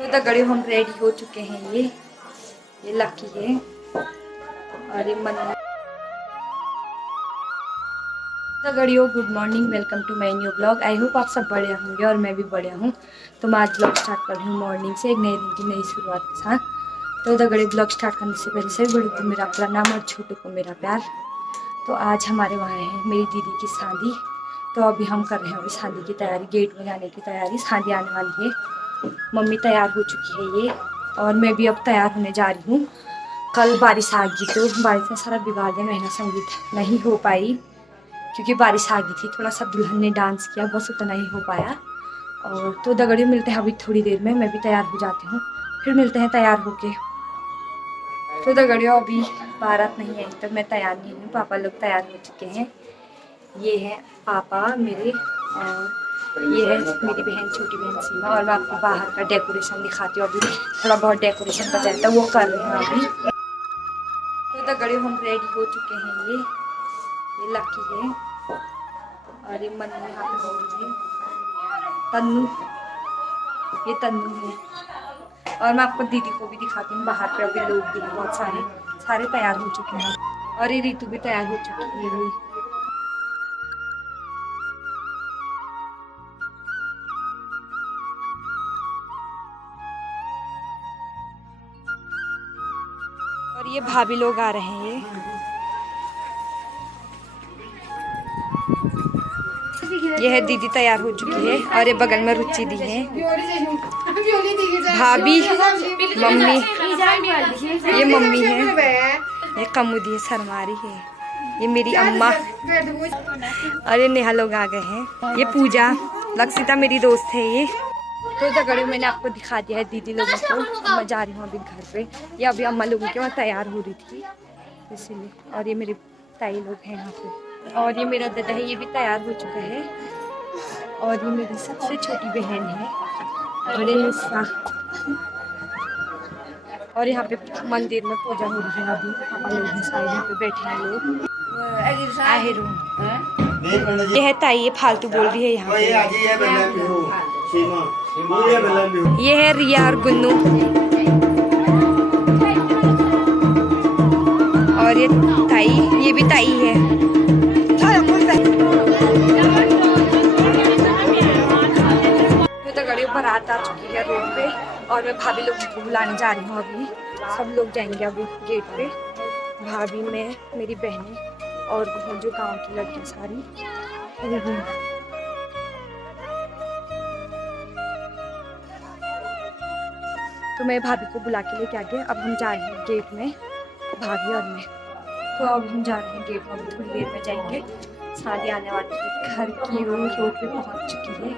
तो दगड़ियों हम रेडी हो चुके हैं। ये लकी है और ये मन। दगड़ियों good morning, welcome to my new blog. I hope आप सब बढ़िया होंगे और मैं भी बढ़िया हूँ। तो मैं आज ब्लॉग स्टार्ट कर रही हूँ मॉर्निंग से, एक नए दिन की नई शुरुआत के साथ। तो दगड़ियों ब्लॉग स्टार्ट करने से पहले से बड़े को मेरा प्रणाम और छोटे को मेरा प्यार। तो आज हमारे वहाँ है मेरी दीदी की शादी। तो अभी हम कर रहे हैं अभी शादी की तैयारी, गेट में जाने की तैयारी। शादी आने वाली है, मम्मी तैयार हो चुकी है ये, और मैं भी अब तैयार होने जा रही हूँ। कल बारिश आ गई तो बारिश ने सारा बिगाड़ दिया, महिला संगीत नहीं हो पाई क्योंकि बारिश आ गई थी। थोड़ा सा दुल्हन ने डांस किया, बस उतना ही हो पाया। और तो दगड़ियों मिलते हैं अभी थोड़ी देर में, मैं भी तैयार हो जाती हूँ, फिर मिलते हैं तैयार होके। तो दगड़ियों अभी बारात नहीं आई तब मैं तैयार नहीं हूँ, पापा लोग तैयार हो चुके हैं। ये है पापा मेरे और ये है मेरी बहन, छोटी बहन सीमा। और मैं आपको बाहर का डेकोरेशन दिखाती हूँ। अभी थोड़ा बहुत डेकोरेशन बचा था, वो कर रही हूँ अभी। तो दगड़ियों हम रेडी हो चुके हैं। ये लकी है और ये मन्नू यहाँ पे बोल रही है, तन्नू, ये तन्नू है। और मैं आपको दीदी को भी दिखाती हूँ। बाहर पे अभी लोग भी हैं बहुत सारे तैयार हो चुके हैं। और ये ऋतु भी तैयार हो चुकी है। और ये भाभी लोग आ रहे हैं। ये है दीदी तैयार हो चुकी है और ये बगल में रुचि दी है, भाभी, मम्मी, ये मम्मी है, ये कमुदी है, सरमारी है, ये मेरी अम्मा। और ये नेहा लोग आ गए हैं। ये पूजा, लक्षिता मेरी दोस्त है ये। तो दगड़ियों मैंने आपको दिखा दिया है दीदी लोगों को। मैं जा रही हूँ अभी घर पे। ये अभी अम्मा लोगों के वहाँ तैयार हो रही थी इसीलिए। और ये मेरे ताई लोग हैं यहाँ पे। और ये मेरा दादा है, ये भी तैयार हो चुका है। और ये मेरी सबसे छोटी बहन है और ये निशा। और यहाँ पे मंदिर में पूजा हो रही है। अभी पापा लोग हैं सारे यहाँ पे बैठे हैं लोग। ये है ताई, ये फालतू बोल रही है यहाँ पे। ये है रिया और गुन्नू। और ये ताई, ये भी ताई है। तो दगड़ियों बारात आ चुकी है रोड पे और मैं भाभी लोग को बुलाने जा रही हूँ। अभी सब लोग जाएंगे अभी गेट पे, भाभी, मैं, मेरी बहनें और जो गांव की लड़कियाँ सारी। तो मैं भाभी को बुला के लेके आ गया। अब हम जा रहे हैं गेट में, भाभी और मैं। तो अब हम जा रहे हैं गेट में, थोड़ी देर में जाएंगे। शादी आने वाली है, घर की रोड पे पहुंच चुकी है।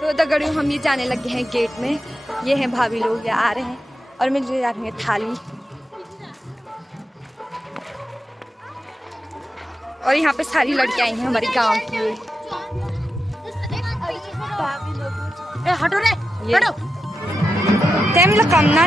तो दगड़ियों हम ये जाने लगे हैं गेट में। ये हैं भाभी लोग, ये आ रहे हैं और मैं ले जा रही हूँ थाली। और यहाँ पे सारी लड़कियां आई हैं हमारे गांव की। हटो रे, हटो। तेम कम ना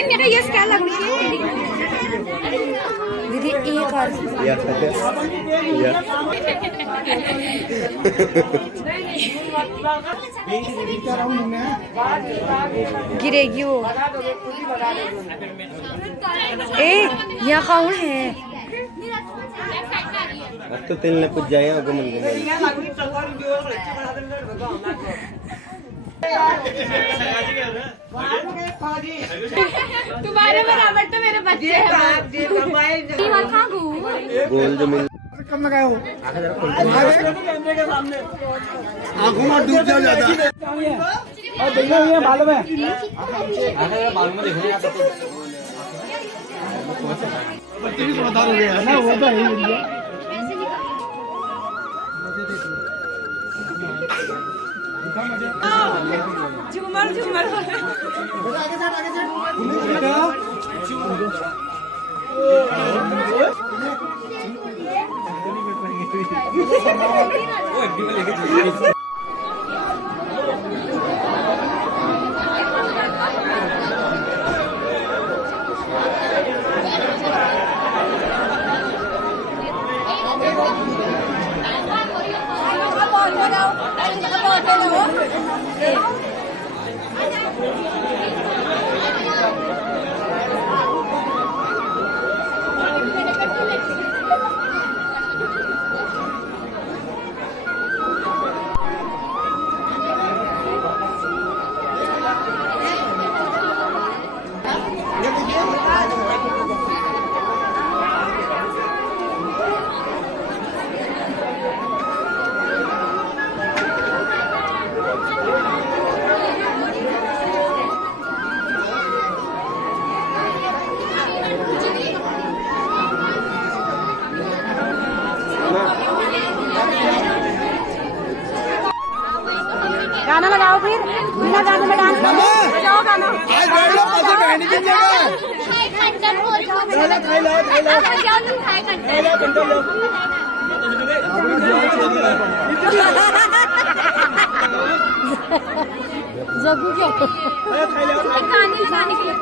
मेरा ये क्या लग रही है दीदी? एक और गिरेगी वो। यहाँ कौन है? अब तो तेल ने कुछ जाएगा आगे मंदिर में। तुम्हारे बराबर तो मेरे बच्चे हैं। गोल जो मिल कम लगाए हो आंखों में डूब जाओ ज्यादा। झूमर झूमर गाना लगाओ फिर बिना गाने में डांस बजाओ गाना जगू क्या गाने के लिए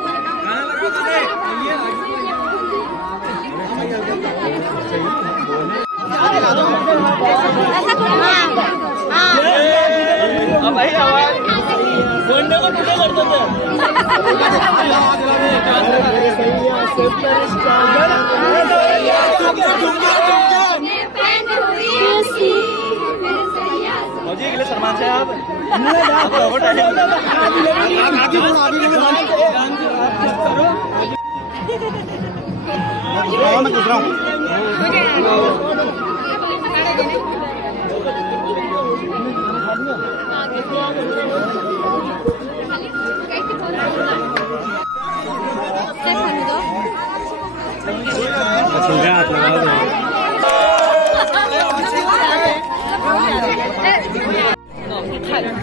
सलमान साहब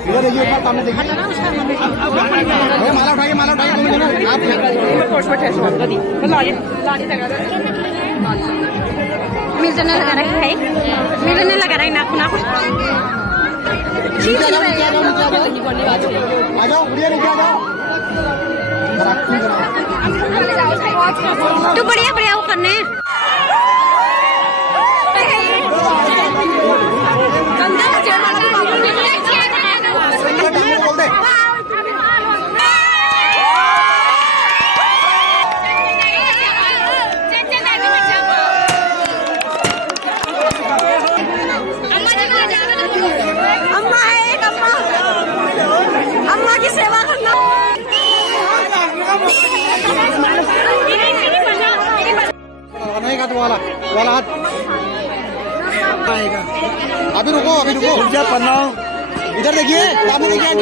इधर देखिए ऊपर सामने देखिए माला उठाइए आप मिर्जन लगा रहा है मिर्जन लगा रहा है नाखून नाखून आ जाओ बढ़िया नीचे आ जाओ तू बढ़िया बढ़िया वो करने अम्मा है एक अम्मा की सेवा करना नहीं का तो वाला हाथ अभी रुको पन्ना इधर देखिए सामने देखिए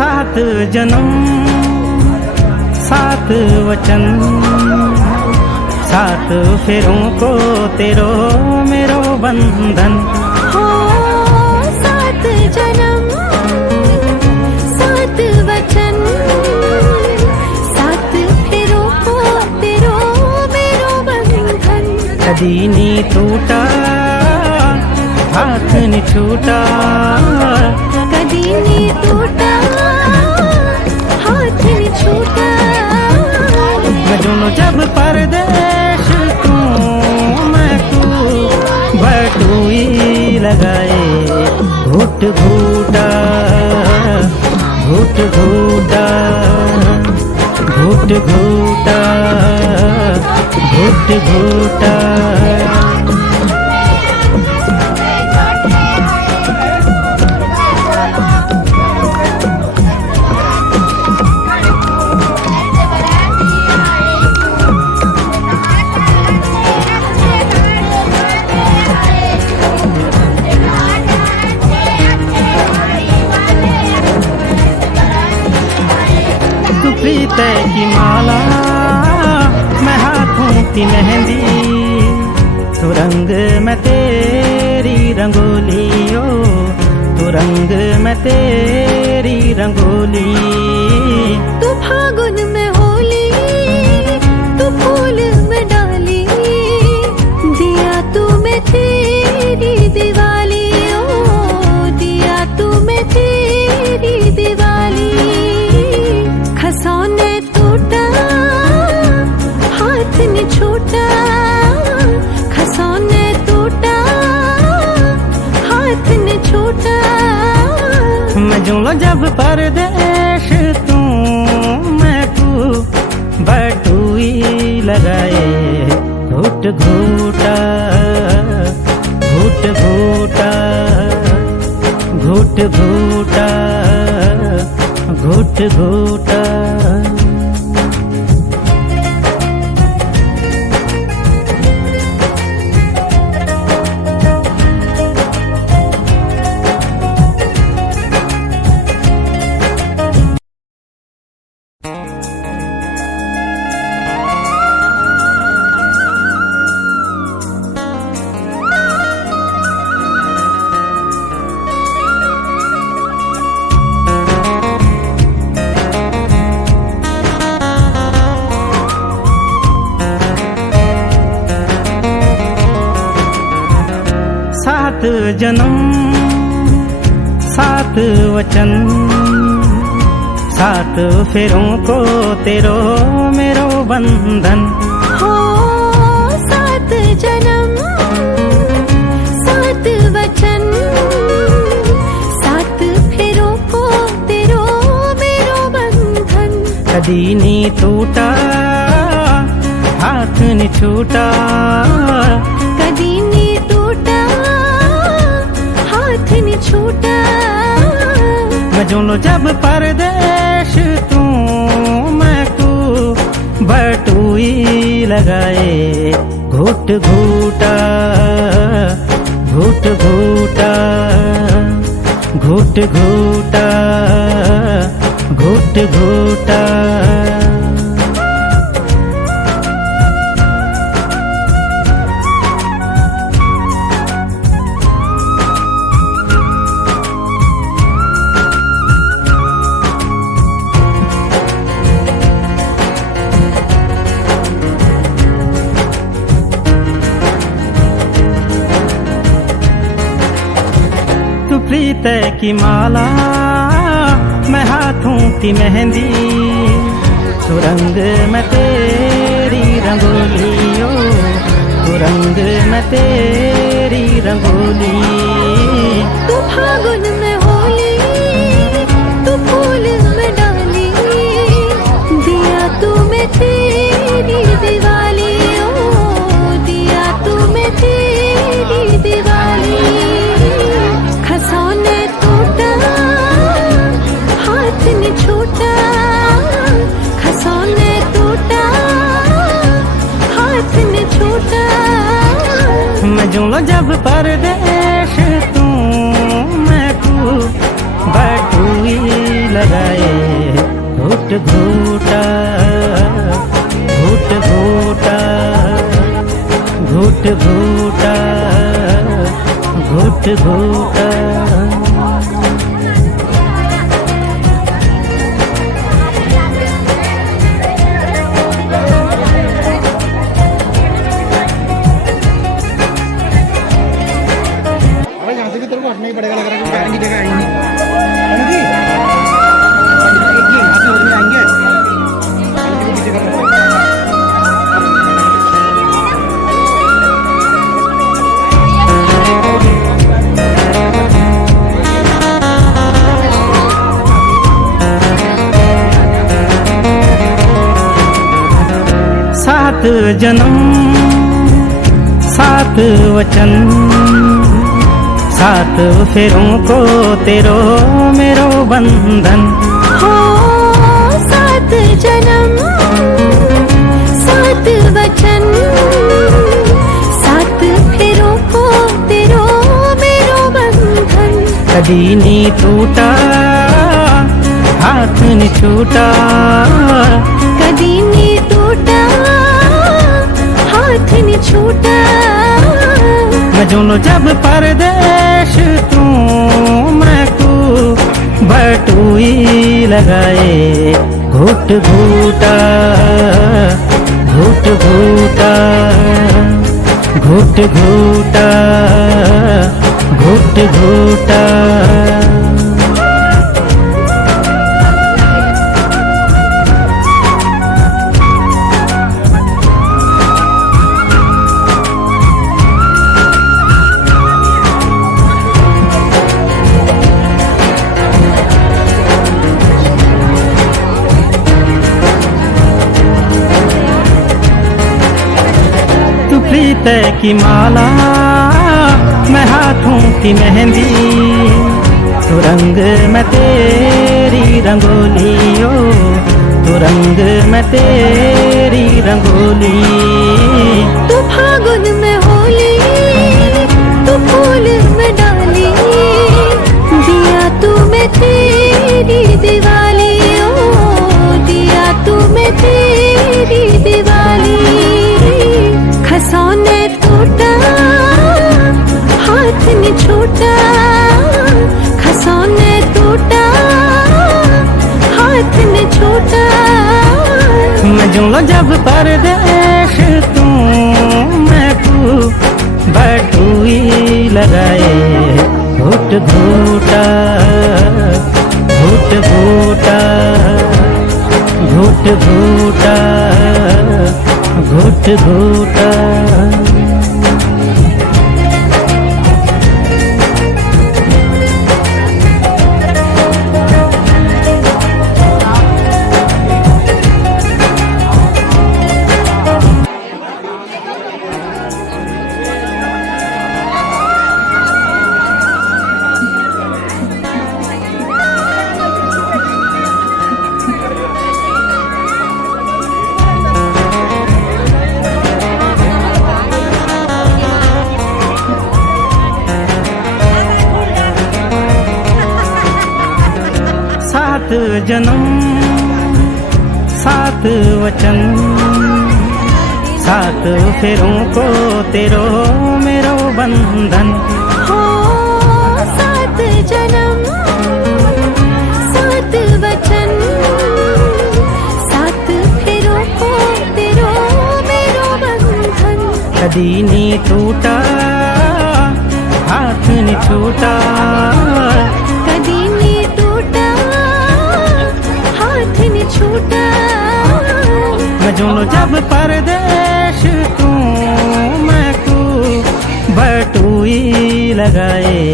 सात जन्म सात वचन, सात फेरों को तेरो मेरो बंधन। हो सात जन्म सात वचन, सात फेरों को तेरो मेरो बंधन। कदी नी टूटा हाथ नी छूटा, कदी नी टूटा हाथ नी छूटा। मैं दोनों जब परदेश तू मैं तू, बटुई लगाए घुट घूटा घुट घूटा घुट घूटा घुट घूटा। प्रीत की माला मैं हाथों की मेहंदी, तो रंग मैं तेरी रंगोली ओ, तो रंग मैं तेरी रंगोली। तू फागुन में होली, तू फूल में डाली, दिया तू मैं तेरी दिवाली ओ, दिया तू मैं तेरी दिवाली। खसौने टूटा हाथ ने छूटा, खसौने टूटा हाथ ने छूटा। मैं जूँ जब परदेश तू मैं तू, बटुई लगाए घुट घूटा घुट घूटा घुट घूटा घुट घूटा। सात जन्म सात वचन, सात फेरों को तेरो मेरो बंधन। हो सात जन्म सात वचन, सात फेरों को तेरो मेरो बंधन। कदी नी टूटा हाथ नी छूटा, कदी नी टूटा हाथ नी छूटा। मैं जूँ जब परदेश तू मैं तू, बटुई लगाए घुट घूटा घुट घूटा घुट घूटा घुट घूटा। तू प्रीत की माला मैं हाथों की मेहंदी, तो रंग मैं तेरी रंगोली ओ, तो रंग मैं तेरी रंगोली। तू फागुन में होली, तू फूल में डाली, दिया तू मैं तेरी दिवाली ओ, दिया तू मैं तेरी दिवाली। खसौने टूटा हाथ ने छूटा, खसौने टूटा हाथ ने छूटा। मैं जूँ जब परदेश तू मैं तू, बटुई लगाए घूट घूटा घूट घूटा घूट घूटा घूट घूटा अरे यहाँ से भी तेरे को हटना ही पड़ेगा, लग रहा है बैठने की जगह है ही नहीं। जी यहाँ से होने आएंगे पीछे का सात जन्म सात वचन सात फेरों को तेरो मेरो बंधन हो सात जन्म सात वचन सात फेरों को तेरो मेरो बंधन कदी नी टूटा हाथ नी छूटा कदी नी टूटा हाथ नी छूटा मैं जुनो जब परदेश तू मैं तू बटुई लगाए घूट घूटा घूट घूटा घूट घूटा घूट घूटा प्रीत की माला मैं हाथों की मेहंदी तो रंग मैं तेरी रंगोली ओ तो रंग मैं तेरी रंगोली तू फागुन में होली तू फूल में डाली दिया तू मैं तेरी दिवाली ओ दिया तू मैं तेरी दिवाली खसौने टूटा हाथ ने छूटा खसौने टूटा हाथ ने छूटा मैं जुड़ा जब परदेश तू मैं तू बटुई लगाए घूट घूटा घूट घूटा घूट घूटा घूट घूटा सात जन्म सात वचन सात फेरों को तेरो मेरो बंधन हो सात जन्म सात वचन सात फेरों को तेरो मेरो बंधन कदी नी टूटा हाथ नी छूटा कदी नी टूटा हाथ नी छूटा मैं जुनो जब परदेश तू मैं तू बटुई लगाए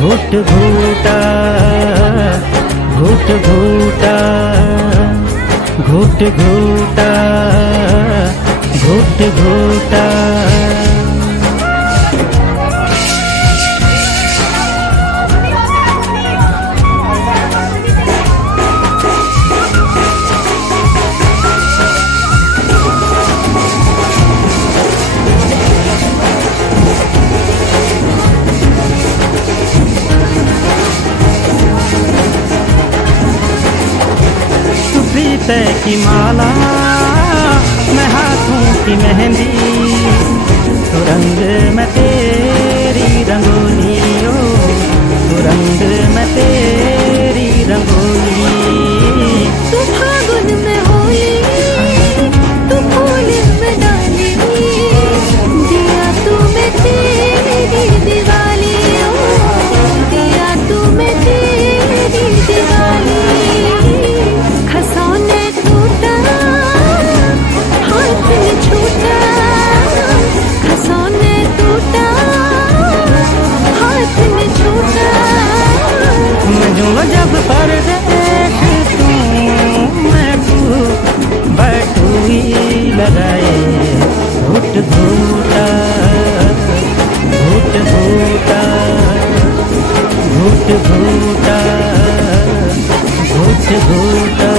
घूट घूटा घूट घूटा घूट घूटा घूट घूटा तय की माला मैं हाथों की मेहंदी तो रंग मैं तेरी रंगोली ओ तो रंग मैं तेरी रंगोली तू फागुन में होली तू फूल में डाली दिया तू मैं तेरी दिवाली ओ दिया तू मैं तेरी दिवाली खसौने टूटा हाथ में छूटा खसौने टूटा हाथ में छूटा जो जब परदेश तू मैं तू बटुई लगाए घुट घूटा घुट घूटा घुट घूटा घुट घूटा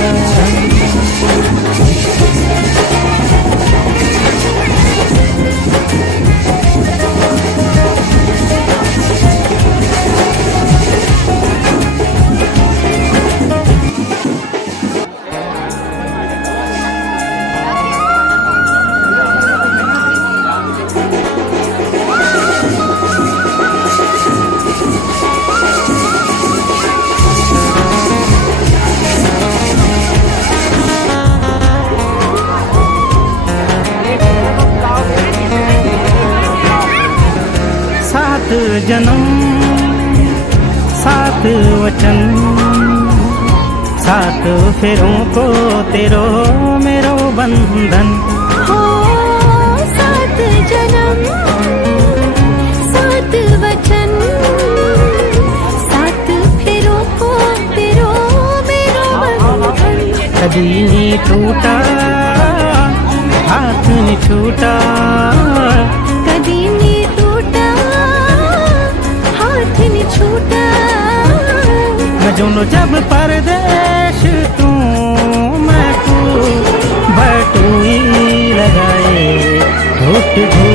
सात जन्म सात वचन सात फेरों को तेरो मेरो बंधन हो सात जन्म सात वचन सात फेरों को तेरो मेरो बंधन कभी नहीं टूटा हाथ नहीं छूटा कभी नहीं टूटा हाथ नहीं छूटा जो जब परदेश तू मैं तू बटुई लगाए घुट घुट